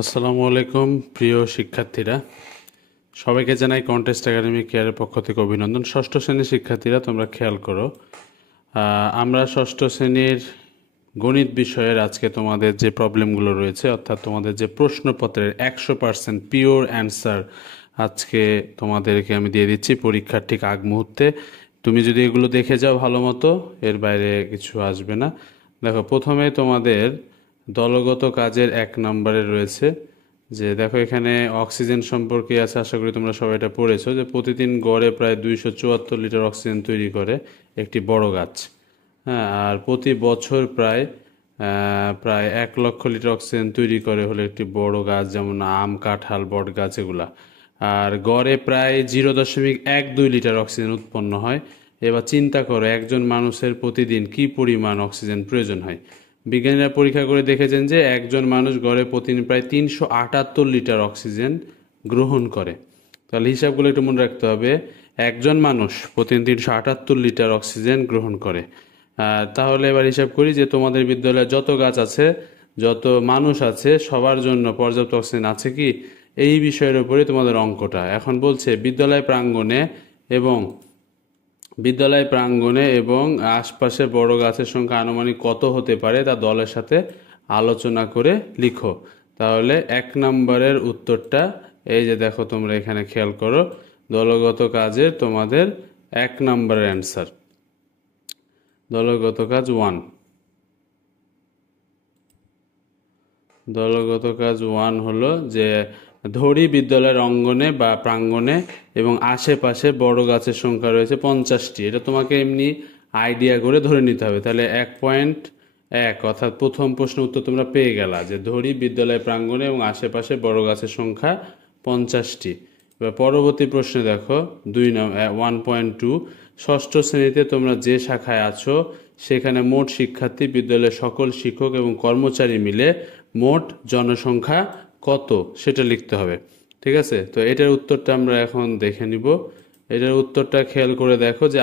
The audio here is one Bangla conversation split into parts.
আসসালামু আলাইকুম প্রিয় শিক্ষার্থীরা, সবাইকে জানাই কন্টেস্ট একাডেমি কেয়ারের পক্ষ থেকে অভিনন্দন। ষষ্ঠ শ্রেণীর শিক্ষার্থীরা, তোমরা খেয়াল করো, আমরা ষষ্ঠ শ্রেণীর গণিত বিষয়ের আজকে তোমাদের যে প্রবলেমগুলো রয়েছে, অর্থাৎ তোমাদের যে প্রশ্নপত্রের 100% পিওর অ্যান্সার আজকে তোমাদেরকে আমি দিয়ে দিচ্ছি পরীক্ষার ঠিক আগ মুহূর্তে। তুমি যদি এগুলো দেখে যাও ভালো মতো, এর বাইরে কিছু আসবে না। দেখো, প্রথমে তোমাদের দলগত কাজের 1 নম্বরে রয়েছে যে, দেখো এখানে অক্সিজেন সম্পর্কে আছে, আশা করি তোমরা সবাই এটা পড়েছো, যে প্রতিদিন গড়ে প্রায় 274 লিটার অক্সিজেন তৈরি করে একটি বড় গাছ। হ্যাঁ, আর প্রতি বছর প্রায় 1 লক্ষ লিটার অক্সিজেন তৈরি করে হলো একটি বড় গাছ, যেমন আম, কাঁঠাল, বট গাছ এগুলা। আর গড়ে প্রায় 0.12 লিটার অক্সিজেন উৎপন্ন হয়। এবার চিন্তা করো, একজন মানুষের প্রতিদিন কি পরিমাণ অক্সিজেন প্রয়োজন হয়। বিজ্ঞানীরা পরীক্ষা করে দেখেছেন যে একজন মানুষ গড়ে প্রতিদিন প্রায় 378 লিটার অক্সিজেন গ্রহণ করে। তাহলে হিসাবগুলো একটু মনে রাখতে হবে, একজন মানুষ প্রতিদিন 378 লিটার অক্সিজেন গ্রহণ করে। তাহলে এবার হিসাব করি যে তোমাদের বিদ্যালয়ে যত গাছ আছে, যত মানুষ আছে, সবার জন্য পর্যাপ্ত অক্সিজেন আছে কি, এই বিষয়ের উপরে তোমাদের অঙ্কটা। এখন বলছে বিদ্যালয় প্রাঙ্গণে এবং আশপাশে বড় গাছের সংখ্যা আনুমানিক কত হতে পারে তা দলের সাথে আলোচনা করে লিখো। তাহলে 1 নম্বরের উত্তরটা এই যে দেখো, তোমরা এখানে খেয়াল করো, দলগত কাজের তোমাদের 1 নম্বরের অ্যান্সার, দলগত কাজ 1। দলগত কাজ 1 হলো যে, ধরি বিদ্যালয়ের অঙ্গনে বা প্রাঙ্গণে এবং আশেপাশে বড় গাছের সংখ্যা রয়েছে 50টি। এটা তোমাকে এমনি আইডিয়া করে ধরে নিতে হবে। তাহলে 1.1 অর্থাৎ প্রথম প্রশ্ন উত্তর তোমরা পেয়ে গেলা, যে ধরি বিদ্যালয় প্রাঙ্গণে এবং আশেপাশে বড় গাছের সংখ্যা 50টি। এবার পরবর্তী প্রশ্নে দেখো 1.2, ষষ্ঠ শ্রেণীতে তোমরা যে শাখায় আছো সেখানে মোট শিক্ষার্থী বিদ্যালয়ের সকল শিক্ষক এবং কর্মচারী মিলে মোট জনসংখ্যা কত সেটা লিখতে হবে। ঠিক আছে, তো এটার উত্তরটা আমরা এখন দেখে নিব। এটার উত্তরটা খেয়াল করে দেখো যে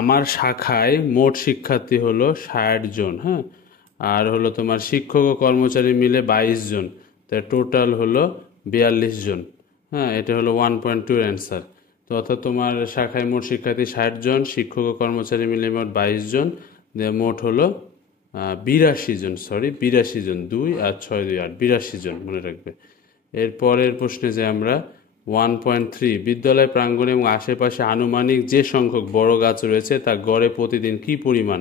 আমার শাখায় মোট শিক্ষার্থী হলো 60 জন। হ্যাঁ, আর হলো তোমার শিক্ষক ও কর্মচারী মিলে 22 জন, তাই টোটাল হলো 42 জন। হ্যাঁ, এটা হলো 1.2 অ্যান্সার। তো অর্থাৎ তোমার শাখায় মোট শিক্ষার্থী 60 জন, শিক্ষক ও কর্মচারী মিলে মোট 22 জন, মোট হলো 82 জন, 82 জন, 2 আর 6 2 8, 82 জন মনে রাখবে। এর পরের প্রশ্নে যে আমরা 1.3, বিদ্যালয় প্রাঙ্গণে এবং আশেপাশে আনুমানিক যে সংখ্যক বড় গাছ রয়েছে তা গড়ে প্রতিদিন কি পরিমাণ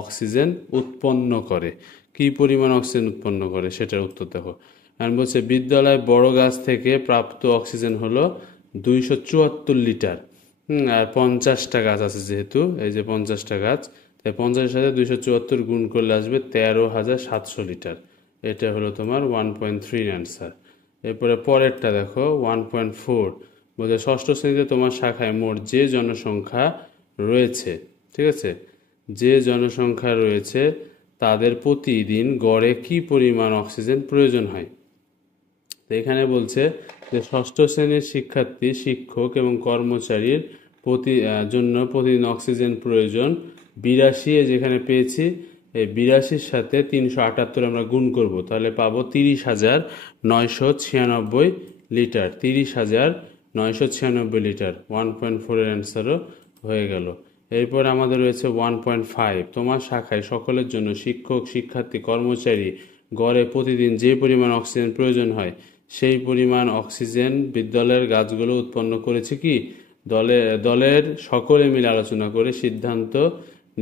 অক্সিজেন উৎপন্ন করে, কি পরিমাণ অক্সিজেন উৎপন্ন করে সেটার উত্তর দেখো। এখন বলছে বিদ্যালয় বড় গাছ থেকে প্রাপ্ত অক্সিজেন হলো 274 লিটার। আর 50টা গাছ আছে, যেহেতু এই যে 50টা গাছ, তাই 50-এর সাথে 274 গুণ করলে আসবে 13,700 লিটার। এটা হলো তোমার 1.3 অ্যান্সার। এরপরে পরেরটা দেখো 1.4, বলছে ষষ্ঠ শ্রেণীতে তোমার শাখায় মোট যে জনসংখ্যা রয়েছে, ঠিক আছে, যে জনসংখ্যা রয়েছে তাদের প্রতিদিন গড়ে কি পরিমাণ অক্সিজেন প্রয়োজন হয়। তো এখানে বলছে যে ষষ্ঠ শ্রেণীর শিক্ষার্থী, শিক্ষক এবং কর্মচারীর জন্য প্রতিদিন অক্সিজেন প্রয়োজন 82। যেখানে পেয়েছি এই 82-র সাথে 378 আমরা গুণ করব, তাহলে পাবো 30,996 লিটার। 30,996 লিটার 1.4 এর অ্যান্সারও হয়ে গেল। এরপর আমাদের রয়েছে 1.5, তোমার শাখায় সকলের জন্য শিক্ষক, শিক্ষার্থী, কর্মচারী গড়ে প্রতিদিন যে পরিমাণ অক্সিজেন প্রয়োজন হয় সেই পরিমাণ অক্সিজেন বিদ্যালয়ের গাছগুলো উৎপন্ন করেছে কি। দলের সকলে মিলে আলোচনা করে সিদ্ধান্ত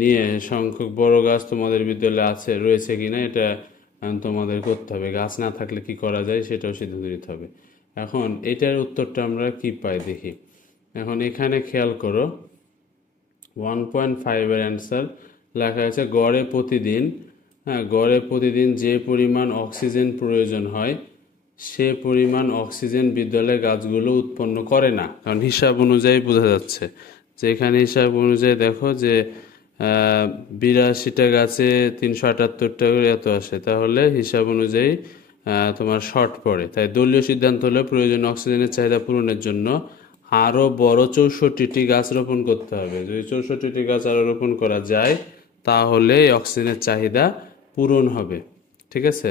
নিয়ে সংখ্যক বড় গাছ তোমাদের বিদ্যালয়ে রয়েছে কিনা এটা তোমাদের করতে হবে। গাছ না থাকলে কি করা যায় সেটাও সিদ্ধান্ত নিতে হবে। এখন এটার উত্তরটা আমরা কি পাই দেখি। এখন এখানে খেয়াল করো, 1.5 এর অ্যান্সার লেখা আছে গড়ে প্রতিদিন যে পরিমাণ অক্সিজেন প্রয়োজন হয় সে পরিমাণ অক্সিজেন বিদ্যালয়ের গাছগুলো উৎপন্ন করে না। কারণ হিসাব অনুযায়ী বোঝা যাচ্ছে যে, এখানে হিসাব অনুযায়ী দেখো যে 82টা গাছে 378টা করে এত আসে, তাহলে হিসাব অনুযায়ী তোমার শর্ট পড়ে। তাই দলীয় সিদ্ধান্ত হলো প্রয়োজনীয় অক্সিজেনের চাহিদা পূরণের জন্য আরও বড় 64টি গাছ রোপণ করতে হবে। যদি 64টি গাছ আরও রোপণ করা যায় তাহলে অক্সিজেনের চাহিদা পূরণ হবে। ঠিক আছে,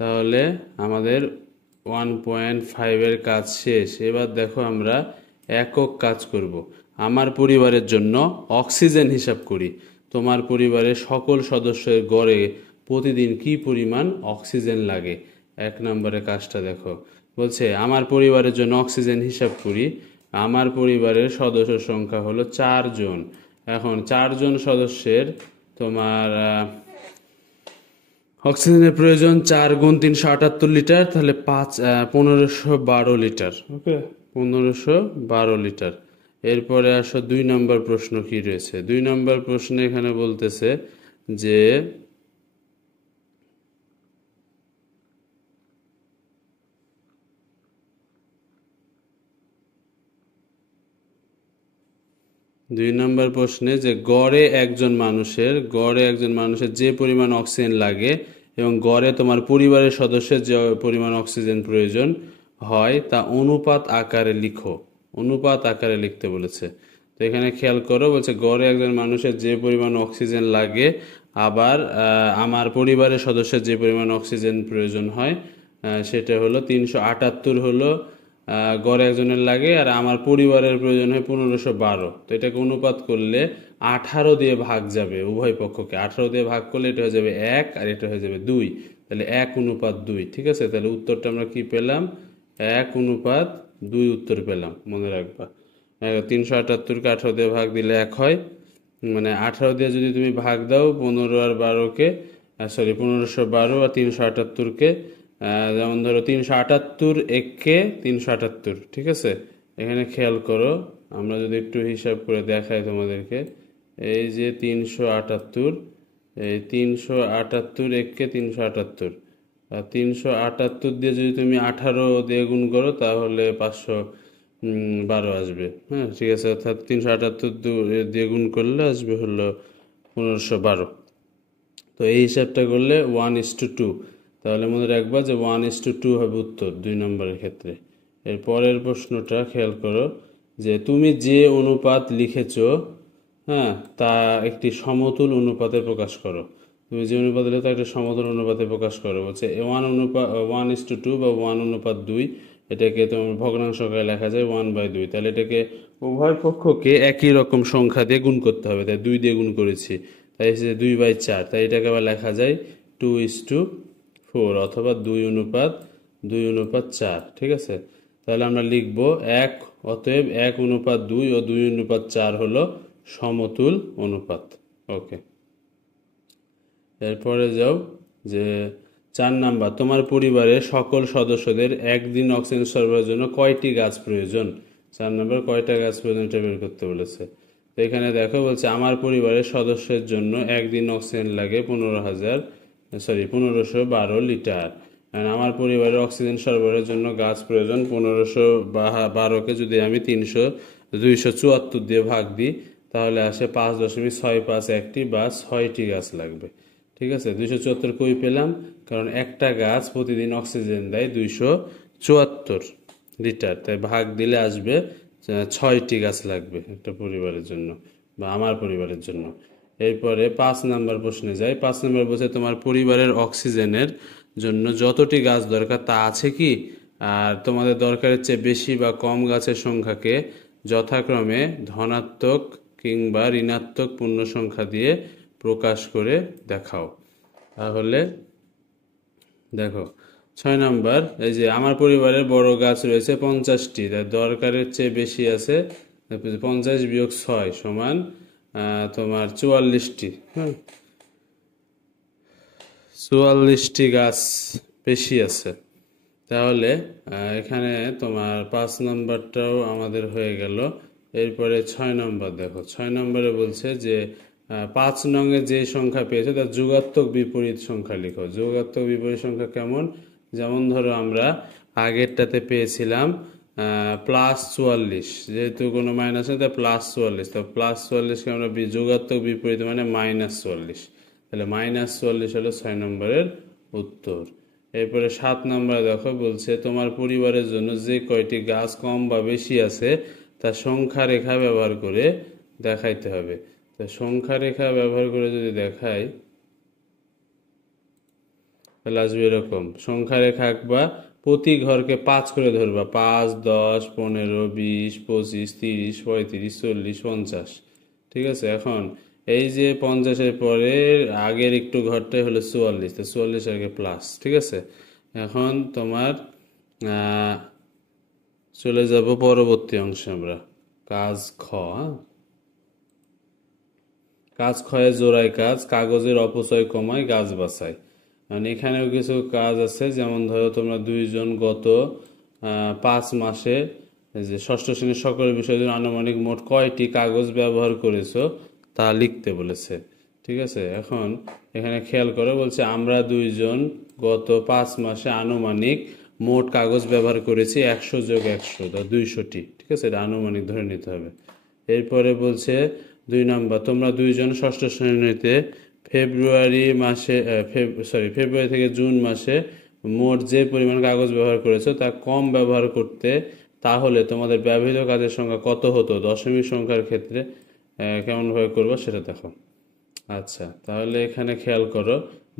তাহলে আমাদের 1.5-এর কাজ শেষ। এবার দেখো আমরা একক কাজ করব। আমার পরিবারের জন্য অক্সিজেন হিসাব করি। তোমার পরিবারের সকল সদস্যের গড়ে প্রতিদিন কি পরিমাণ অক্সিজেন লাগে। 1 নম্বরের কাজটা দেখো, বলছে আমার পরিবারের জন্য অক্সিজেন হিসাব করি। আমার পরিবারের সদস্য সংখ্যা হলো 4 জন। এখন 4 জন সদস্যের তোমার অক্সিজেনের প্রয়োজন 4 × 3 = 378 লিটার, তাহলে 1512 লিটার। ওকে, 1512 লিটার। এরপরে আসো 2 নম্বর প্রশ্ন কি রয়েছে। 2 নম্বর প্রশ্নে এখানে বলতেছে যে 2 নম্বর প্রশ্নে যে গড়ে একজন মানুষের যে পরিমাণ অক্সিজেন লাগে এবং গড়ে তোমার পরিবারের সদস্যের যে পরিমাণ অক্সিজেন প্রয়োজন হয় তা অনুপাত আকারে লিখো। অনুপাত আকারে লিখতে বলেছে। তো এখানে খেয়াল করো, বলছে গড়ে একজন মানুষের যে পরিমাণ অক্সিজেন লাগে, আবার আমার পরিবারের সদস্যের যে পরিমাণ অক্সিজেন প্রয়োজন হয় সেটা হলো 378 হলো গড়ে একজনের লাগে, আর আমার পরিবারের প্রয়োজন হয় 1512। তো এটাকে অনুপাত করলে 18 দিয়ে ভাগ যাবে উভয় পক্ষকে। 18 দিয়ে ভাগ করলে এটা হয়ে যাবে 1 আর এটা হয়ে যাবে 2, তাহলে 1:2। ঠিক আছে, তাহলে উত্তরটা আমরা কি পেলাম? 1:2 উত্তর পেলাম, মনে রাখবা। 378-কে 18 দিয়ে ভাগ দিলে 1 হয়, মানে 18 দিয়ে যদি তুমি ভাগ দাও 15 আর 12-কে, 1512 আর 378-কে, যেমন ধরো 378 1-কে 378। ঠিক আছে, এখানে খেয়াল করো, আমরা যদি একটু হিসাব করে দেখাই তোমাদেরকে, এই যে 378, এই 378 1-কে 378, আর 378 দিয়ে যদি তুমি 18 দিয়ে গুণ করো তাহলে 512 আসবে। হ্যাঁ, ঠিক আছে, অর্থাৎ 378 দিয়ে গুণ করলে আসবে হলো 1512। তো এই হিসাবটা করলে 1:2, তাহলে মনে রাখবা যে 1:2 হবে উত্তর 2 নম্বরের ক্ষেত্রে। এর পরের প্রশ্নটা খেয়াল করো যে তুমি যে অনুপাত লিখেছো, হ্যাঁ, তা একটি সমতুল অনুপাতে প্রকাশ করো। তুমি যে অনুপাত লিখে তা একটা সমতুল অনুপাতে প্রকাশ করো। বলছে 1:2 বা 1:2, এটাকে তোমার ভগ্নাংশ আকারে লেখা যায় 1/2। তাহলে এটাকে উভয় পক্ষকে একই রকম সংখ্যা দিয়ে গুণ করতে হবে, তাই 2 দিয়ে গুণ করেছি, তাই হচ্ছে 2/4। তাই এটাকে আবার লেখা যায় 2:4 অথবা 2:4। ঠিক আছে, তাহলে আমরা লিখব অতএব 1:2 ও 2:4 হলো সমতুল অনুপাত। ওকে, এরপরে যাও যে 4 নাম্বার, তোমার পরিবারের সকল সদস্যদের একদিন অক্সিজেন সরবরাহের জন্য কয়টি গাছ প্রয়োজন। 4 নাম্বার, কয়টা গাছ প্রয়োজন এটা বের করতে বলেছে। তো এখানে দেখো, বলছে আমার পরিবারের সদস্যের জন্য একদিন অক্সিজেন লাগে 1512 লিটার। আমার পরিবারের অক্সিজেন সরবরাহের জন্য গাছ প্রয়োজন 1512-কে যদি আমি 274 দিয়ে ভাগ দিই তাহলে আসে 5.651টি বা 6টি গাছ লাগবে। ঠিক আছে, 274 কই পেলাম? কারণ একটা গাছ প্রতিদিন অক্সিজেন দেয় 274 লিটার, তাই ভাগ দিলে আসবে 6টি গাছ লাগবে একটা পরিবারের জন্য বা আমার পরিবারের জন্য। এরপরে 5 নাম্বার প্রশ্নে যাই। 5 নাম্বার বলছে তোমার পরিবারের অক্সিজেনের জন্য যতটি গাছ দরকার তা আছে কি, আর তোমাদের দরকারের চেয়ে বেশি বা কম গাছের সংখ্যাকে যথাক্রমে ধনাত্মক কিংবা ঋণাত্মক পূর্ণ সংখ্যা দিয়ে প্রকাশ করে দেখাও। তাহলে দেখো 6 নাম্বার, এই যে আমার পরিবারের বড় গাছ রয়েছে 50টি, তার দরকারের চেয়ে বেশি আছে 50 বিয়োগ 6 সমান তোমার 44টি। হ্যাঁ, 44টি গাছ বেশি আছে। তাহলে এখানে তোমার 5 নাম্বারটাও আমাদের হয়ে গেল। এরপরে 6 নাম্বার দেখো, 6 নম্বরে বলছে যে 5 নংয়ে যে সংখ্যা পেয়েছে তার যোগাত্মক বিপরীত সংখ্যা লিখো। যোগাত্মক বিপরীত সংখ্যা কেমন? যেমন ধরো আমরা আগেরটাতে পেয়েছিলাম +44, যেহেতু কোনো মাইনাস নেই তাই +44, তো +44কে আমরা যোগাত্মক বিপরীত মানে -44, তাহলে -44 হলো 6 নম্বরের উত্তর। এরপরে 7 নম্বরে দেখো, বলছে তোমার পরিবারের জন্য যে কয়টি গাছ কম বা বেশি আছে তা সংখ্যা রেখা ব্যবহার করে দেখাইতে হবে। তো সংখ্যা রেখা ব্যবহার করে যদি দেখাই তাহলে আসবে এরকম সংখ্যা রেখা আঁকবা, প্রতি ঘরকে 5 করে ধরবা, 5, 10, 15, 20, 25, 30, 35, 40, 50। ঠিক আছে, এখন এই যে 50-এর পরে আগের একটু ঘরটাই হলো 44, তো 44 আগে প্লাস। ঠিক আছে, এখন তোমার চলে যাব পরবর্তী অংশে আমরা, কাজ খ। কাজ ক্ষয়ে জোড়ায় কাজ, কাগজের অপচয় কমায়, গাছ বাঁচায়। মানে এখানেও কিছু কাজ আছে, যেমন ধরো তোমরা দুইজন গত 5 মাসে যে ষষ্ঠ শ্রেণীর সকল বিষয়ের জন্য আনুমানিক মোট কয়টি কাগজ ব্যবহার করেছো তা লিখতে বলেছে। ঠিক আছে, এখন এখানে খেয়াল করো, বলছে আমরা দুইজন গত 5 মাসে আনুমানিক মোট কাগজ ব্যবহার করেছি 100 যোগ 100, 200টি। ঠিক আছে, এটা আনুমানিক ধরে নিতে হবে। এরপরে বলছে 2 নাম্বার, তোমরা দুইজন ষষ্ঠ শ্রেণীতে ফেব্রুয়ারি থেকে জুন মাসে মোট যে পরিমাণ কাগজ ব্যবহার করেছো তা কম ব্যবহার করতে, তাহলে তোমাদের ব্যবহৃত কাজের সংখ্যা কত হতো? দশমিক সংখ্যার ক্ষেত্রে কেমনভাবে করবো সেটা দেখো। আচ্ছা, তাহলে এখানে খেয়াল করো,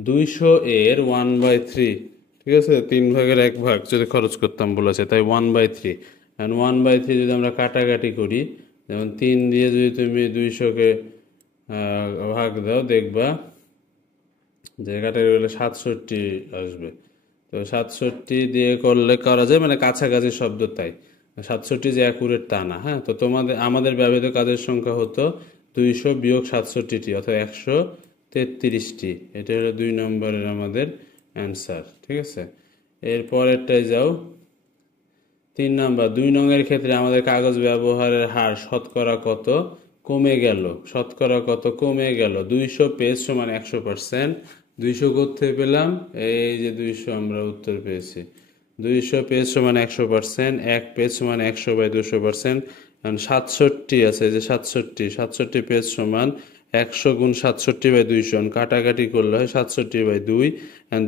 200 এর 1/3, ঠিক আছে, 3 ভাগের 1 ভাগ যদি খরচ করতাম বলেছে, তাই 1/3। 1/3 যদি আমরা কাটাকাটি করি, যেমন 3 দিয়ে যদি তুমি 200-কে ভাগ দাও, দেখবা যে কাটাকাটি করলে 67 আসবে। তো 67 দিয়ে করলে করা যায়, মানে কাছাকাছি শব্দ, তাই 67 যে অ্যাকুরেট তা না। হ্যাঁ, তো আমাদের ব্যবহৃত কাজের সংখ্যা হতো 200 বিয়োগ 67টি, অর্থাৎ 133টি। এটা হলো 2 নম্বরের আমাদের অ্যান্সার। ঠিক আছে, এর পরেরটায় যাও, 3 নাম্বার, 2 নংয়ের ক্ষেত্রে আমাদের কাগজ ব্যবহারের হার শতকরা কত কমে গেল? শতকরা কত কমে গেল? 200 পেজ সমান 100%। 200 কোথায় পেলাম? এই যে 200 আমরা উত্তর পেয়েছি। 200 পেজ সমান 100%, 1 পেজ সমান 100/200%। এখন 67 আছে, যে 67 পেজ সমান 100 গুণ 67/200, কাটাকাটি করলে হয় 67/2।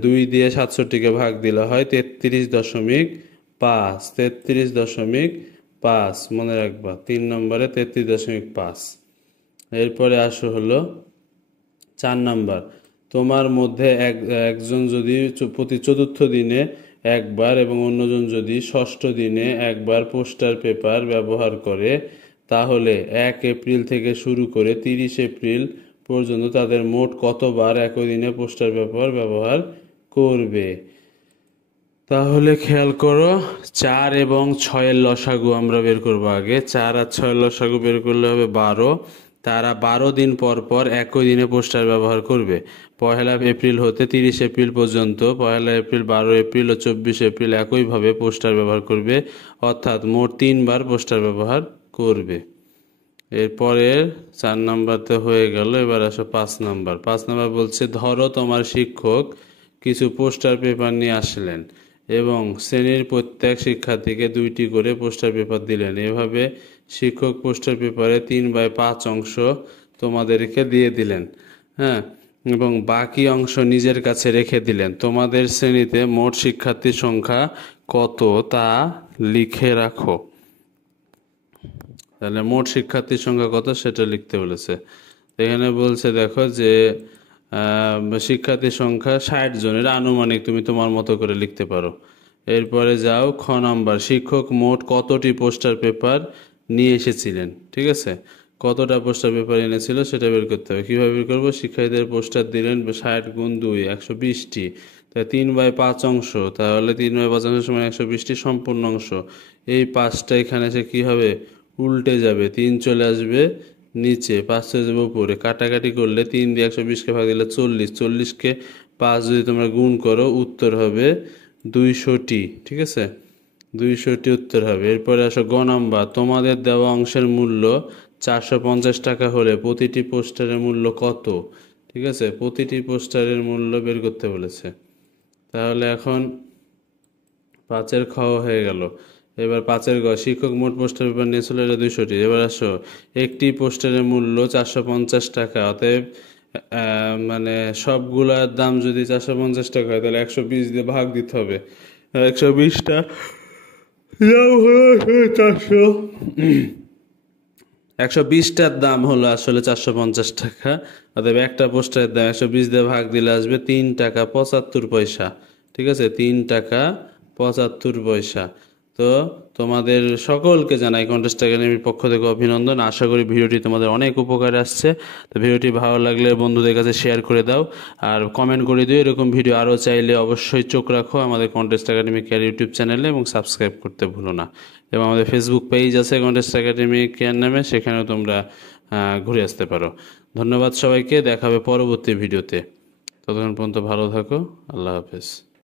2 দিয়ে 67কে ভাগ দিলে হয় 33.5, 33.5 মনে রাখবা, 3 নম্বরে 33.5। এরপরে আসো হলো 4 নাম্বার, তোমার মধ্যে একজন যদি প্রতি চতুর্থ দিনে একবার এবং অন্যজন যদি ষষ্ঠ দিনে একবার পোস্টার পেপার ব্যবহার করে, তাহলে 1 এপ্রিল থেকে শুরু করে 30 এপ্রিল পর্যন্ত তাদের মোট কতবার একই দিনে পোস্টার পেপার ব্যবহার করবে? তাহলে খেয়াল করো, 4 এবং 6-এর লসাগু আমরা বের করবো আগে। 4 আর 6-এর লসাগু বের করলে হবে 12। তারা 12 দিন পর পর একই দিনে পোস্টার ব্যবহার করবে। 1 এপ্রিল হতে 30 এপ্রিল পর্যন্ত 1 এপ্রিল, 12 এপ্রিল ও 24 এপ্রিল একইভাবে পোস্টার ব্যবহার করবে, অর্থাৎ মোট 3 বার পোস্টার ব্যবহার করবে। এরপরে 4 নাম্বারতে হয়ে গেল। এবার আসো 5 নাম্বার। 5 নাম্বার বলছে, ধরো তোমার শিক্ষক কিছু পোস্টার পেপার নিয়ে আসলেন এবং শ্রেণীর প্রত্যেক শিক্ষার্থীকে 2টি করে পোস্টার পেপার দিলেন। এভাবে শিক্ষক পোস্টার পেপারে 3/5 অংশ তোমাদেরকে দিয়ে দিলেন। হ্যাঁ, এবং বাকি অংশ নিজের কাছে রেখে দিলেন। তোমাদের শ্রেণীতে মোট শিক্ষার্থীর সংখ্যা কত তা লিখে রাখো। তাহলে মোট শিক্ষার্থীর সংখ্যা কত সেটা লিখতে বলেছে। এখানে বলছে দেখো যে শিক্ষার্থীর সংখ্যা 60 জনের, আনুমানিক তুমি তোমার মতো করে লিখতে পারো। এরপরে যাও খ নাম্বার, শিক্ষক মোট কতটি পোস্টার পেপার নিয়ে এসেছিলেন? ঠিক আছে, কতটা পোস্টার পেপার এনেছিল সেটা বের করতে হবে। কীভাবে বের করবো? শিক্ষার্থীদের পোস্টার দিলেন 60 গুণ 2, 120টি, তাই 3/5 অংশ, তাহলে 3/5 অংশ সমান 120টি সম্পূর্ণ অংশ। এই 5টা এখানে এসে কী হবে? উল্টে যাবে, 3 চলে আসবে নিচে, 5 চলে যাবে উপরে। কাটাকাটি করলে 3 দিয়ে 120কে ভাগ দিলে 40, 40কে 5 যদি তোমরা গুণ করো উত্তর হবে 200টি। ঠিক আছে, 200টি উত্তর হবে। এরপরে আসো গ নাম্বার, তোমাদের দেওয়া অংশের মূল্য 450 টাকা হলে প্রতিটি পোস্টারের মূল্য কত? ঠিক আছে, প্রতিটি পোস্টারের মূল্য বের করতে বলেছে। তাহলে এখন 5-এর খ হয়ে গেল। এবার 5-এর গ, শিক্ষক মোট পোস্টার পেপার নিয়েছিল, এটা 200টি। এবার আসো, একটি পোস্টারের মূল্য 450 টাকা, অতএব মানে সবগুলার দাম যদি 450 টাকা হয়, তাহলে 120 দিয়ে ভাগ দিতে হবে। 120টা দাম হলো 400, 120টার দাম হলো আসলে 450 টাকা, অতএব একটা পোস্টারের দাম 120 দিয়ে ভাগ দিলে আসবে 3 টাকা 75 পয়সা। ঠিক আছে, 3 টাকা 75 পয়সা। তো তোমাদের সকলকে জানাই কন্টেস্ট একাডেমির পক্ষ থেকে অভিনন্দন। আশা করি ভিডিওটি তোমাদের অনেক উপকারে আসছে। তো ভিডিওটি ভালো লাগলে বন্ধুদের কাছে শেয়ার করে দাও, আর কমেন্ট করে দিও। এরকম ভিডিও আরও চাইলে অবশ্যই চোখ রাখো আমাদের কন্টেস্ট একাডেমি কেয়ার ইউটিউব চ্যানেলে, এবং সাবস্ক্রাইব করতে ভুলো না। এবং আমাদের ফেসবুক পেজ আছে কন্টেস্ট একাডেমি কেয়ার নামে, সেখানেও তোমরা ঘুরে আসতে পারো। ধন্যবাদ সবাইকে, দেখা হবে পরবর্তী ভিডিওতে। ততক্ষণ পর্যন্ত ভালো থাকো, আল্লাহ হাফেজ।